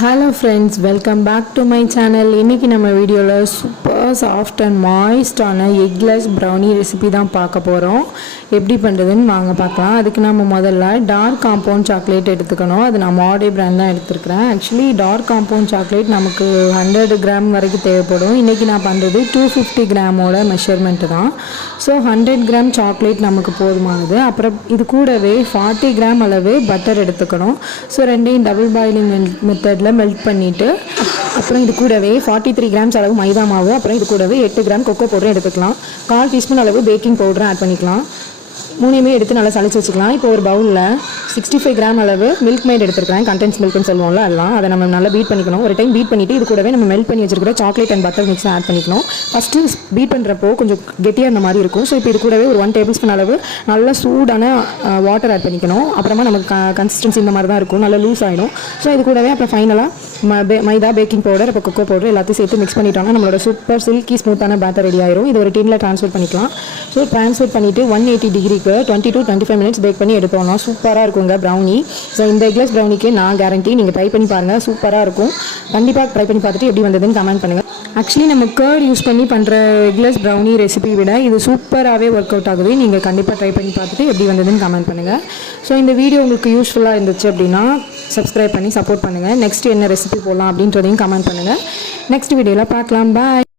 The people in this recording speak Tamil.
Hello friends, welcome back to my channel. இன்னைக்கு நம்ம வீடியோல சூப்பர் சாஃப்ட் அண்ட் மாய்ஸ்டான எக்லெஸ் ப்ரௌனி ரெசிபி தான் பார்க்க போறோம். எப்படி பண்றதுன்னு வாங்க பார்க்கலாம். அதுக்கு நம்ம முதல்ல டார்க் காம்பவுண்ட் சாக்லேட் எடுத்துக்கணும். அது நான் மாடே பிராண்ட் தான் எடுத்துக்கிறேன். ஆக்சுவலி டார்க் காம்பவுண்ட் சாக்லேட் நமக்கு 100 கிராம் வரைக்கும் தேவைப்படும். இன்னைக்கு நான் பண்றது 250 கிராமோட மெஷர்மெண்ட் தான். ஸோ 100 கிராம் சாக்லேட் நமக்கு போதுமானது. அப்புறம் இது கூடவே 40 கிராம் அளவு பட்டர் எடுத்துக்கணும். ஸோ ரெண்டையும் டபுள் பாயிலிங் மெத்தட் மெல்ட் பண்ணிட்டு அப்புறம் இது கூடவே 43 கிராம்ஸ் அளவு மைதா மாவு, அப்புறம் இது கூடவே 8 கிராம் கொக்கோ பவுடர் எடுத்துக்கலாம். 1/4 டீஸ்பூன் அளவு பேக்கிங் பவுடர் ஆட் பண்ணிக்கலாம். மூணையுமே எடுத்து நல்லா சளிச்சு வச்சுக்கலாம். இப்போ ஒரு பவுலில் 65 கிராம் அளவு மில்க் மேட் எடுத்துருக்கேன். கண்டென்ஸ் மில்க்னு சொல்லுவோம்ல, அதெல்லாம் அதை நம்ம நல்லா பீட் பண்ணிக்கணும். ஒரு டைம் பீட் பண்ணிவிட்டு இது கூடவே நம்ம மெல்ட் பண்ணி வச்சிருக்கிற chocolate and butter mix add பண்ணிக்கணும். ஃபஸ்ட்டு பீட் பண்ணுறப்போ கொஞ்சம் கெட்டியாக இந்த மாதிரி இருக்கும். ஸோ இப்போ இது கூடவே ஒரு 1 டேபிள் ஸ்பூன் அளவு நல்லா சூடான வாட்டர் ஆட் பண்ணிக்கணும். அப்புறமா நமக்கு கன்சிஸ்டன்சி இந்த மாதிரி தான் இருக்கும், நல்லா லூஸ் ஆகிடும். ஸோ இது கூடவே அப்புறம் ஃபைனலாக மைதா, பேக்கிங் பவுடர், இப்போ கொக்கோ பவுடர் எல்லாத்தையும் சேர்த்து மிக்ஸ் பண்ணிட்டோம்னா நம்மளோட சூப்பர் சில்கி ஸ்மூத்தான பேட்டர் ரெடி ஆயிரும். இது ஒரு டின்ல ட்ரான்ஸ்ஃபர் பண்ணிக்கலாம். ஸோ ட்ரான்ஸ்ஃபர் பண்ணிவிட்டு 180 டிகிரிக்கு 20 to 25 மினிட்ஸ் பேக் பண்ணி எடுத்தோம்னா சூப்பராக இருக்குங்க ப்ரௌனி. ஸோ இந்த எக்லெஸ் ப்ரௌனிக்கு நான் கேரண்டி, நீங்கள் ட்ரை பண்ணி பாருங்கள், சூப்பராக இருக்கும். கண்டிப்பாக ட்ரை பண்ணி பார்த்துட்டு எப்படி வந்ததுன்னு கமெண்ட் பண்ணுங்கள். ஆக்சுவலி நம்ம கர்ட் யூஸ் பண்ணி பண்ணுற எக்லெஸ் ப்ரௌனி ரெசிபி விட இது சூப்பராகவே ஒர்க் அவுட் ஆகுது. நீங்கள் கண்டிப்பாக ட்ரை பண்ணி பார்த்துட்டு எப்படி வந்ததுன்னு கமெண்ட் பண்ணுங்கள். ஸோ இந்த வீடியோ உங்களுக்கு யூஸ்ஃபுல்லாக இருந்துச்சு அப்படின்னா சப்ஸ்கிரைப் பண்ணி சப்போர்ட் பண்ணுங்கள். நெக்ஸ்ட் என்ன ரெசிபி போடலாம் அப்படின்றதையும் கமெண்ட் பண்ணுங்கள். நெக்ஸ்ட் வீடியோவில் பார்க்கலாம். பாய்.